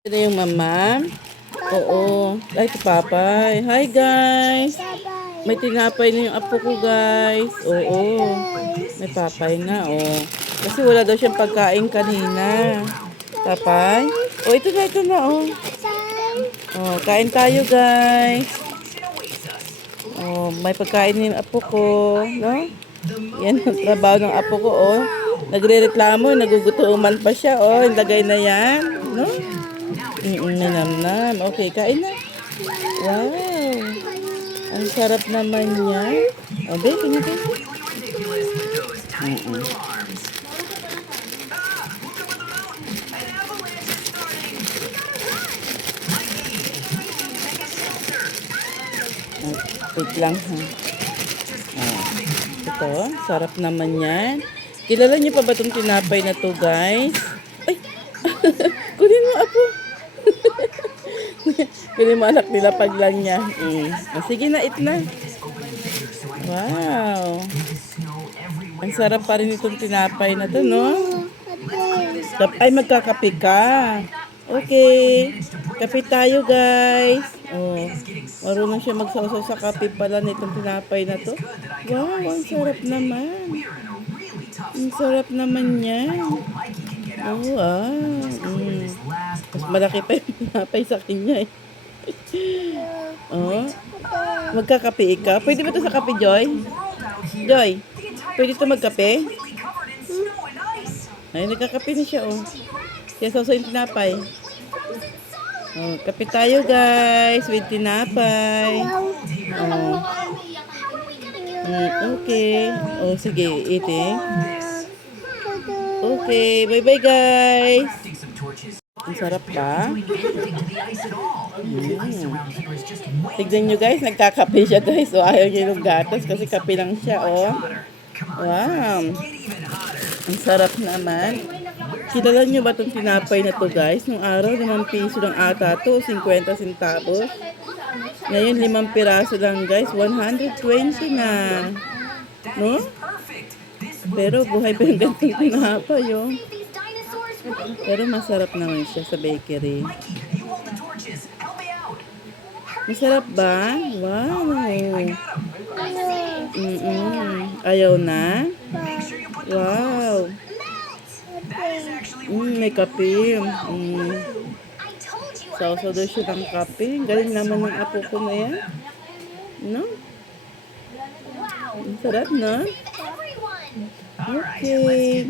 Ito yung mama. Oo. Ay, ito papay. Hi, guys. May tinapay na yung apo ko, guys. Oo. May papay na, oh. Kasi wala daw siyang pagkain kanina. Papay. Oh, ito na, oh. Oh, kain tayo, guys. Oh, may pagkain na yung apo ko, no? Yan ang trabaho ng apo ko, oh. Nagre-reklamo, nagugutuman pa siya, oh. Ilagay na yan, no? Nanamnam. Okay, kain na. Wow. Ang sarap naman niya. O, bake na ba? Wait lang, ha. Ito, sarap naman yan. Kilala niyo pa ba itong tinapay na to, guys? Ay! Kunin mo, apo. Kunin mo, anak, nilapag lang niya. Sige na, eat na. Wow. Ang sarap pa rin itong tinapay na to, no? Ay, magkakape ka. Okay. Kape tayo, guys. Oh, marunong siya magsawsaw sa kape pala nitong tinapay na to. Wow, ang sarap naman. Ang sarap naman niya. Oh, Mas malaki pa yung tinapay sa kanya, eh. Oh, magkakape ka. Pwede ba ito sa kape, Joy? Joy, pwede ito magkape? Ay, nagkakape na siya, oh. Kaya sausaw yung tinapay. Oh, kape tayo, guys, with tinapay. Oh. Okay. Oh, sige, eating. Okay, bye-bye, guys. Ang sarap ba? Tignan nyo, guys, nagkakape siya, guys. So, ayaw niya yung gatas kasi kape lang siya, oh. Wow. Ang sarap naman. Kilala nyo ba itong tinapay na to, guys? Nung araw, 5 piso lang ata to, 50 centavos. Ngayon, 5 piraso lang, guys. 120 na. No? Pero buhay pa yung gantong tinapay, oh. Pero masarap naman siya sa bakery. Masarap ba? Wow. Ayaw na? Wow. May kape. Sausaw daw siya ng kape. Galing naman ng apo ko na yan. No? Ang sarap na. Okay.